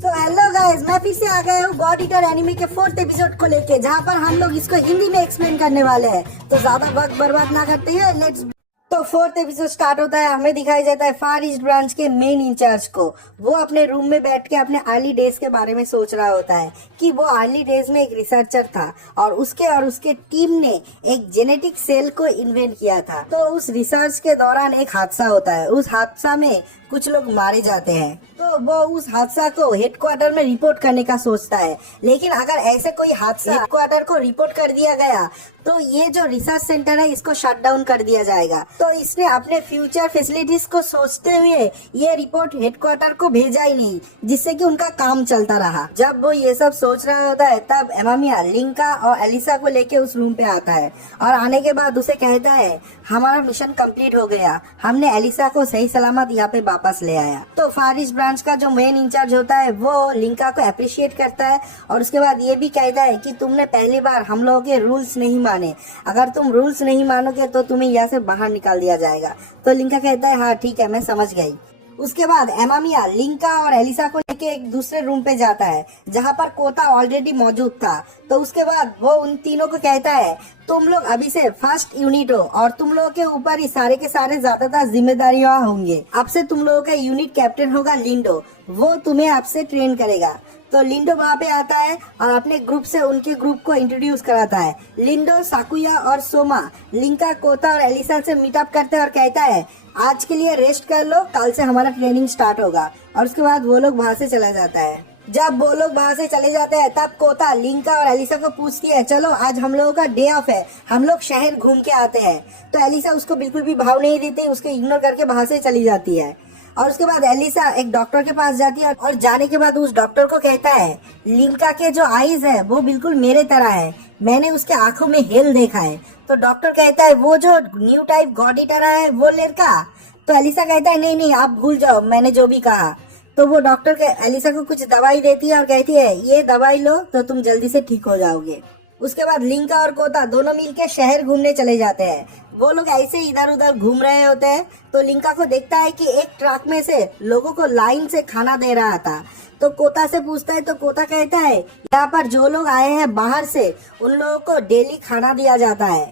तो hello guys, मैं फिर से आ गया हूँ गॉड ईटर एनिमे के 4th एपिसोड को लेके, जहाँ पर हम लोग इसको हिंदी में एक्सप्लेन करने वाले हैं। तो ज्यादा वक्त बर्बाद ना करते हुए लेट्स। तो 4th एपिसोड स्टार्ट होता है। हमें दिखाई जाता है फार ईस्ट ब्रांच के मेन इंचार्ज को। वो अपने रूम में बैठ के अपने अर्ली डेज के बारे में सोच रहा होता है कि वो अर्ली डेज में एक रिसर्चर था और उसके टीम ने एक जेनेटिक सेल को इन्वेंट किया था। तो उस रिसर्च के दौरान एक हादसा होता है। उस हादसा में कुछ लोग मारे जाते हैं। तो वो उस हादसा को हेडक्वार्टर में रिपोर्ट करने का सोचता है, लेकिन अगर ऐसे कोई हादसा हेडक्वार्टर को रिपोर्ट कर दिया गया तो ये जो रिसर्च सेंटर है इसको शट डाउन कर दिया जाएगा। तो इसने अपने फ्यूचर फैसिलिटीज को सोचते हुए ये रिपोर्ट हेडक्वार्टर को भेजा ही नहीं, जिससे कि उनका काम चलता रहा। जब वो ये सब सोच रहा होता है तब एमामिया लिंका और एलिसा को लेके उस रूम पे आता है और आने के बाद उसे कहता है हमारा मिशन कंप्लीट हो गया, हमने एलिसा को सही सलामत यहाँ पे वापस ले आया। तो फार ईस्ट ब्रांच का जो मेन इंचार्ज होता है वो लिंका को अप्रिशिएट करता है और उसके बाद ये भी कहता है कि तुमने पहली बार हम लोगों के रूल्स नहीं माने, अगर तुम रूल्स नहीं मानोगे तो तुम्हें यहाँ से बाहर निकाल दिया जाएगा। तो लिंका कहता है हाँ ठीक है, मैं समझ गई। उसके बाद एमामिया लिंका और एलिसा को लेके एक दूसरे रूम पे जाता है जहाँ पर कोता ऑलरेडी मौजूद था। तो उसके बाद वो उन तीनों को कहता है तुम लोग अभी से फर्स्ट यूनिट हो और तुम लोगों के ऊपर ही सारे के सारे ज्यादातर जिम्मेदारियां होंगे। अब से तुम लोगों का यूनिट कैप्टन होगा लिंडो, वो तुम्हें आपसे ट्रेन करेगा। तो लिंडो वहाँ पे आता है और अपने ग्रुप से उनके ग्रुप को इंट्रोड्यूस कराता है। लिंडो, साकुया और सोमा लिंका, कोता और एलिसा से मीटअप करते हैं और कहता है आज के लिए रेस्ट कर लो, कल से हमारा ट्रेनिंग स्टार्ट होगा। और उसके बाद वो लोग वहाँ से चला जाता है। जब वो लोग वहाँ से चले जाते हैं तब कोता लिंका और एलिसा को पूछती है चलो आज हम लोगों का डे ऑफ है, हम लोग शहर घूम के आते हैं। तो एलिसा उसको बिल्कुल भी भाव नहीं देती, उसको इग्नोर करके वहाँ से चली जाती है। और उसके बाद एलिसा एक डॉक्टर के पास जाती है और जाने के बाद उस डॉक्टर को कहता है लिंका के जो आईज है वो बिल्कुल मेरे तरह है, मैंने उसके आंखों में हेल देखा है। तो डॉक्टर कहता है वो जो न्यू टाइप गॉड ईटर है वो लड़का। तो एलिसा कहता है नहीं नहीं, आप भूल जाओ मैंने जो भी कहा। तो वो डॉक्टर एलिसा को कुछ दवाई देती है और कहती है ये दवाई लो तो तुम जल्दी से ठीक हो जाओगे। उसके बाद लिंका और कोता दोनों मिलके शहर घूमने चले जाते हैं। वो लोग ऐसे इधर उधर घूम रहे होते हैं तो लिंका को देखता है कि एक ट्रक में से लोगों को लाइन से खाना दे रहा था। तो कोता से पूछता है तो कोता कहता है यहाँ पर जो लोग आए हैं बाहर से उन लोगों को डेली खाना दिया जाता है।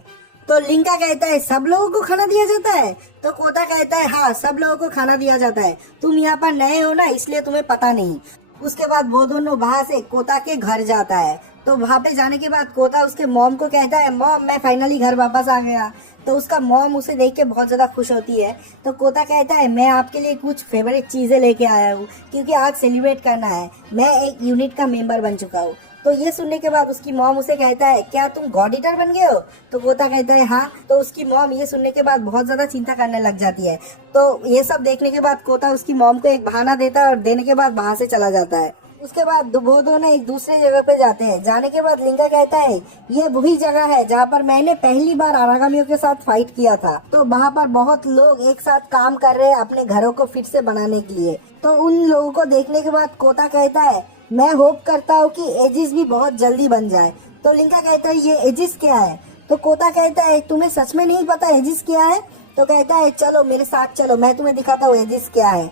तो लिंका कहता है सब लोगों को खाना दिया जाता है। तो कोता कहता है हाँ सब लोगों को खाना दिया जाता है, तुम यहाँ पर नए हो ना इसलिए तुम्हें पता नहीं। उसके बाद वो दोनों वहाँ से कोता के घर जाता है। तो वहाँ पे जाने के बाद कोता उसके मॉम को कहता है मॉम मैं फाइनली घर वापस आ गया। तो उसका मॉम उसे देख के बहुत ज्यादा खुश होती है। तो कोता कहता है मैं आपके लिए कुछ फेवरेट चीजें लेके आया हूँ क्योंकि आज सेलिब्रेट करना है, मैं एक यूनिट का मेंबर बन चुका हूँ। तो ये सुनने के बाद उसकी मॉम उसे कहता है क्या तुम गॉड ईटर बन गए हो? तो कोता कहता है हाँ। तो उसकी मॉम ये सुनने के बाद बहुत ज्यादा चिंता करने लग जाती है। तो ये सब देखने के बाद कोता उसकी मॉम को एक बहाना देता है और देने के बाद वहां से चला जाता है। उसके बाद वो दोनों एक दूसरे जगह पे जाते हैं। जाने के बाद लिंका कहता है ये वही जगह है जहाँ पर मैंने पहली बार आरागामियों के साथ फाइट किया था। तो वहाँ पर बहुत लोग एक साथ काम कर रहे हैं अपने घरों को फिर से बनाने के लिए। तो उन लोगों को देखने के बाद कोता कहता है मैं होप करता हूँ कि एजिस भी बहुत जल्दी बन जाए। तो लिंका कहता है ये एजिस क्या है? तो कोता कहता है तुम्हें सच में नहीं पता एजिस क्या है? तो कहता है चलो मेरे साथ चलो, मैं तुम्हें दिखाता हूँ एजिस क्या है।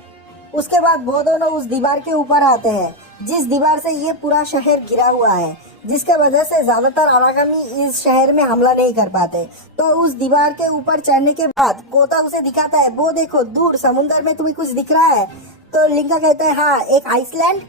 उसके बाद वो दोनों उस दीवार के ऊपर आते हैं जिस दीवार से ये पूरा शहर घिरा हुआ है, जिसके वजह से ज्यादातर आरागामी इस शहर में हमला नहीं कर पाते। तो उस दीवार के ऊपर चढ़ने के बाद कोता उसे दिखाता है वो देखो दूर समुद्र में तुम्हें कुछ दिख रहा है? तो लिंका कहता है हाँ एक आइसलैंड।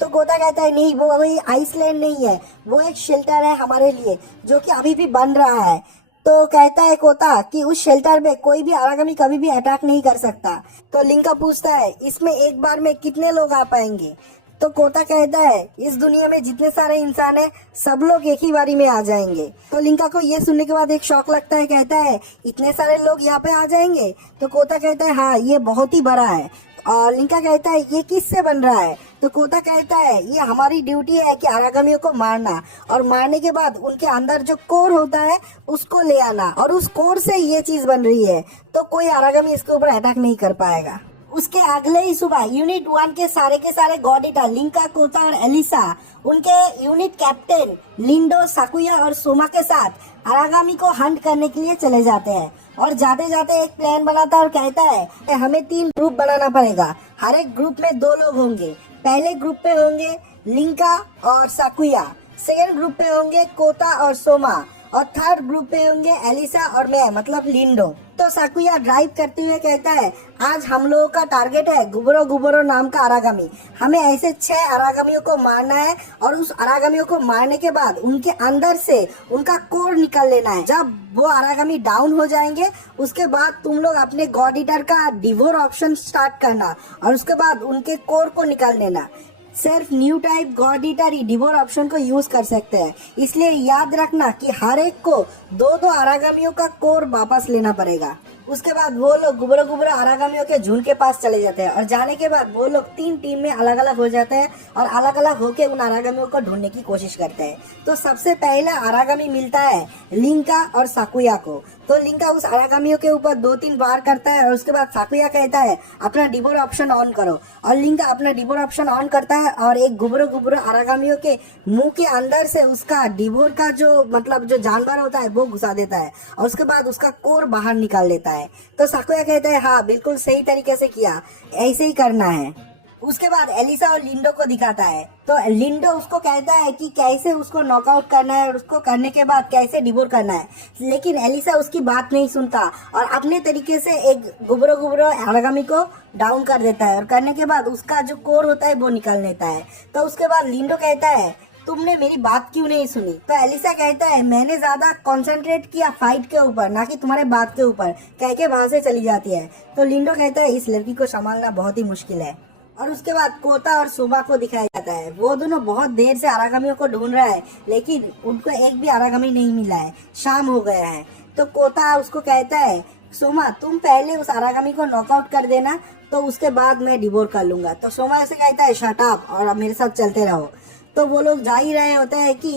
तो कोता कहता है नहीं वो वही आइसलैंड नहीं है, वो एक शेल्टर है हमारे लिए जो कि अभी भी बन रहा है। तो कहता है कोता कि उस शेल्टर में कोई भी आरागामी कभी भी अटैक नहीं कर सकता। तो लिंका पूछता है इसमें एक बार में कितने लोग आ पाएंगे? तो कोता कहता है इस दुनिया में जितने सारे इंसान हैं सब लोग एक ही बारी में आ जाएंगे। तो लिंका को ये सुनने के बाद एक शौक लगता है, कहता है इतने सारे लोग यहाँ पे आ जाएंगे? तो कोता कहता है हाँ ये बहुत ही बड़ा है। और लिंका कहता है ये किससे बन रहा है? तो कोता कहता है ये हमारी ड्यूटी है कि आरागामियों को मारना और मारने के बाद उनके अंदर जो कोर होता है उसको ले आना, और उस कोर से ये चीज बन रही है तो कोई आरागामी इसके ऊपर अटैक नहीं कर पाएगा। उसके अगले ही सुबह यूनिट 1 के सारे गॉड ईटर लिंका, कोता और एलिसा उनके यूनिट कैप्टन लिंडो, साकुया और सोमा के साथ आरागामी को हंट करने के लिए चले जाते हैं। और जाते जाते एक प्लान बनाता है और कहता है हमें 3 ग्रुप बनाना पड़ेगा, हर एक ग्रुप में 2 लोग होंगे। पहले ग्रुप पे होंगे लिंका और साकुया, सेकंड ग्रुप पे होंगे कोता और सोमा, और थर्ड ग्रुप पे होंगे एलिसा और मैं मतलब लिंडो। तो साकुया ड्राइव करते हुए कहता है, आज हम लोगों का टारगेट है गुबरो गुबरो नाम का अरागामी। हमें ऐसे 6 अरागामियों को मारना है और उस अरागामियों को मारने के बाद उनके अंदर से उनका कोर निकाल लेना है। जब वो अरागामी डाउन हो जाएंगे उसके बाद तुम लोग अपने गॉड ईटर का डिवोर ऑप्शन स्टार्ट करना और उसके बाद उनके कोर को निकाल लेना। सिर्फ न्यू टाइप गॉड ईटर ही डिवोर ऑप्शन को यूज कर सकते हैं, इसलिए याद रखना कि हर एक को 2-2 अरागामियों का कोर वापस लेना पड़ेगा। उसके बाद वो लोग गुबरो गुबरो अरागामियों के झुंड के पास चले जाते हैं और जाने के बाद वो लोग 3 टीम में अलग अलग हो जाते हैं और अलग अलग होके उन अरागामियों को ढूंढने की कोशिश करते हैं। तो सबसे पहला अरागामी मिलता है लिंका और साकुया को। तो लिंका उस अरागामियों के ऊपर 2-3 बार करता है और उसके बाद साकुया कहता है अपना डिवोर ऑप्शन ऑन करो, और लिंका अपना डिवोर ऑप्शन ऑन करता है और एक गुबरो गुबरो अरागामियों के मुंह के अंदर से उसका डिवोर का जो मतलब जो जानवर होता है वो घुसा देता है और उसके बाद उसका कोर बाहर निकाल देता है। तो साकुया कहता है हाँ बिल्कुल सही तरीके से किया, ऐसे ही करना है। उसके बाद एलिसा और लिंडो को दिखाता है, तो लिंडो उसको कहता है कि कैसे उसको नॉकआउट करना है और उसको करने के बाद कैसे डिवोर करना है, लेकिन एलिसा उसकी बात नहीं सुनता और अपने तरीके से एक गुबरो गुबरो अरागामी को डाउन कर देता है और करने के बाद उसका जो कोर होता है वो निकाल लेता है। तो उसके बाद लिंडो कहता है तुमने मेरी बात क्यों नहीं सुनी। तो एलिसा कहता है मैंने ज्यादा कंसंट्रेट किया फाइट के ऊपर ना कि तुम्हारे बात के ऊपर, कह के वहां से चली जाती है। तो लिंडो कहता है इस लड़की को संभालना बहुत ही मुश्किल है। और उसके बाद कोता और सोमा को दिखाया जाता है, वो दोनों बहुत देर से अरागामियों को ढूंढ रहा है लेकिन उनको एक भी अरागामी नहीं मिला है, शाम हो गया है। तो कोता उसको कहता है सोमा तुम पहले उस अरागामी को नॉकआउट कर देना तो उसके बाद मैं डिवोर कर लूंगा। तो सोमा उसे कहता है शट अप और अब मेरे साथ चलते रहो। तो वो लोग जा ही रहे होते हैं कि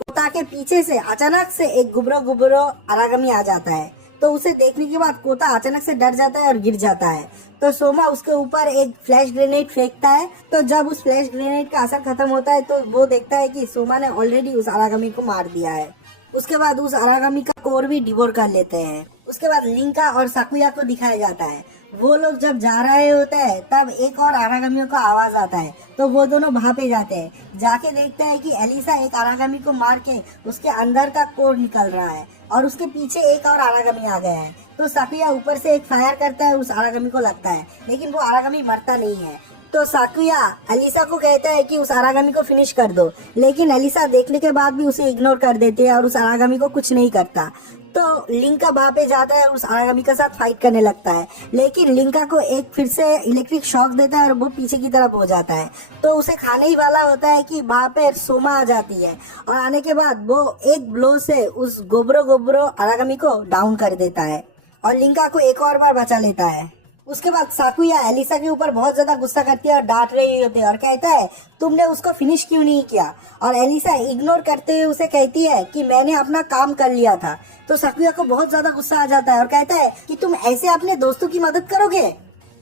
कोता के पीछे से अचानक से एक गुबरो गुबरो अरागामी आ जाता है। तो उसे देखने के बाद कोता अचानक से डर जाता है और गिर जाता है। तो सोमा उसके ऊपर एक फ्लैश ग्रेनेड फेंकता है। तो जब उस फ्लैश ग्रेनेड का असर खत्म होता है तो वो देखता है कि सोमा ने ऑलरेडी उस अरागामी को मार दिया है। उसके बाद उस अरागामी का कोर भी डिवोर कर लेते हैं। उसके बाद लिंका और साकुया को दिखाया जाता है, वो लोग जब जा रहे होते हैं तब एक और अरागामियों का आवाज आता है। तो वो दोनों वहां पे जाते हैं, जाके देखते हैं कि एलिसा एक अरागामी को मार के उसके अंदर का कोर निकल रहा है और उसके पीछे एक और अरागामी आ गया है। तो साकुया ऊपर से एक फायर करता है, उस अरागामी को लगता है लेकिन वो अरागामी मरता नहीं है। तो साकुया एलिसा को कहता है कि उस अरागामी को फिनिश कर दो, लेकिन एलिसा देखने के बाद भी उसे इग्नोर कर देती है और उस अरागामी को कुछ नहीं करता। तो लिंका वहां पे जाता है और उस अरागामी के साथ फाइट करने लगता है, लेकिन लिंका को एक फिर से इलेक्ट्रिक शॉक देता है और वो पीछे की तरफ हो जाता है। तो उसे खाने ही वाला होता है कि वहां पे सोमा आ जाती है और आने के बाद वो एक ब्लो से उस गोबरो गोबरो अरागामी को डाउन कर देता है और लिंका को एक और बार बचा लेता है। उसके बाद साकुया एलिसा के ऊपर बहुत ज्यादा गुस्सा करती है और डांट रही होती है और कहता है तुमने उसको फिनिश क्यों नहीं किया। और एलिसा इग्नोर करते हुए उसे कहती है कि मैंने अपना काम कर लिया था। तो साकुया को बहुत ज्यादा गुस्सा आ जाता है और कहता है कि तुम ऐसे अपने दोस्तों की मदद करोगे।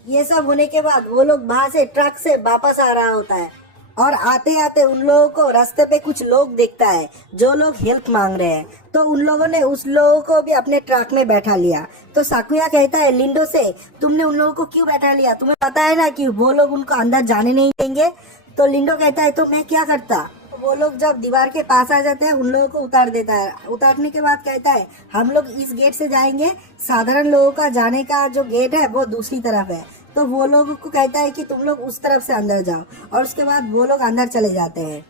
ये सब होने के बाद वो लोग वहां से ट्रक से वापस आ रहा होता है और आते आते उन लोगों को रास्ते पे कुछ लोग दिखता है जो लोग हेल्प मांग रहे हैं। तो उन लोगों ने उस लोगों को भी अपने ट्रक में बैठा लिया। तो साकुया कहता है लिंडो से तुमने उन लोगों को क्यों बैठा लिया, तुम्हें पता है ना कि वो लोग उनको अंदर जाने नहीं देंगे। तो लिंडो कहता है तो मैं क्या करता। तो वो लोग जब दीवार के पास आ जाते हैं उन लोगों को उतार देता है। उतारने के बाद कहता है हम लोग इस गेट से जाएंगे, साधारण लोगों का जाने का जो गेट है वो दूसरी तरफ है। तो वो लोगों को कहता है कि तुम लोग उस तरफ से अंदर जाओ और उसके बाद वो लोग अंदर चले जाते हैं।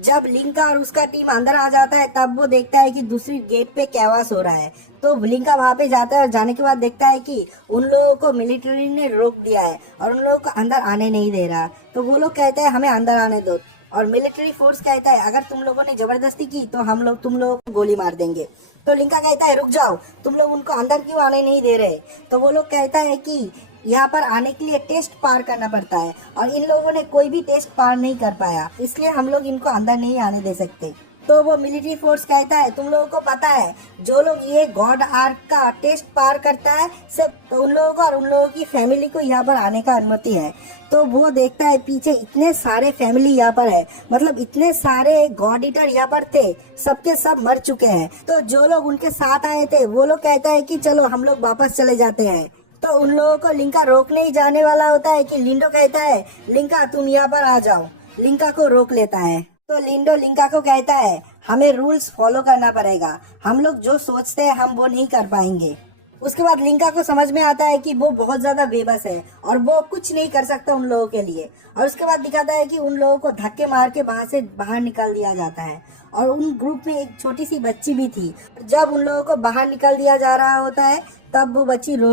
जब लिंका और उसका टीम अंदर आ जाता है तब वो देखता है कि दूसरी गेट पे कैवास हो रहा है। तो लिंका वहां पे जाता है और जाने के बाद देखता है कि उन लोगों को मिलिट्री ने रोक दिया है और उन लोगों को अंदर आने नहीं दे रहा। तो वो लोग कहते हैं हमें अंदर आने दो और मिलिट्री फोर्स कहता है अगर तुम लोगों ने जबरदस्ती की तो हम लोग तुम लोगों को गोली मार देंगे। तो लिंका कहता है रुक जाओ, तुम लोग उनको अंदर क्यों आने नहीं दे रहे। तो वो लोग कहता है कि यहाँ पर आने के लिए टेस्ट पार करना पड़ता है और इन लोगों ने कोई भी टेस्ट पार नहीं कर पाया, इसलिए हम लोग इनको अंदर नहीं आने दे सकते। तो वो मिलिट्री फोर्स कहता है तुम लोगों को पता है जो लोग ये गॉड आर्क का टेस्ट पार करता है सिर्फ तो उन लोगों को और उन लोगों की फैमिली को यहाँ पर आने का अनुमति है। तो वो देखता है पीछे इतने सारे फैमिली यहाँ पर है, मतलब इतने सारे गॉड ईटर यहाँ पर थे, सबके सब मर चुके हैं। तो जो लोग उनके साथ आए थे वो लोग कहता है कि चलो हम लोग वापस चले जाते हैं। तो उन लोगों को लिंका रोकने ही जाने वाला होता है कि लिंडो कहता है लिंका तुम यहाँ पर आ जाओ। लिंका को रोक लेता है तो लिंडो लिंका को कहता है हमें रूल्स फॉलो करना पड़ेगा, हम लोग जो सोचते हैं हम वो नहीं कर पाएंगे। उसके बाद लिंका को समझ में आता है कि वो बहुत ज्यादा बेबस है और वो कुछ नहीं कर सकता उन लोगों के लिए। और उसके बाद दिखाता है कि उन लोगों को धक्के मार के वहां से बाहर निकाल दिया जाता है और उन ग्रुप में एक छोटी सी बच्ची भी थी। जब उन लोगों को बाहर निकाल दिया जा रहा होता है तब वो बच्ची रो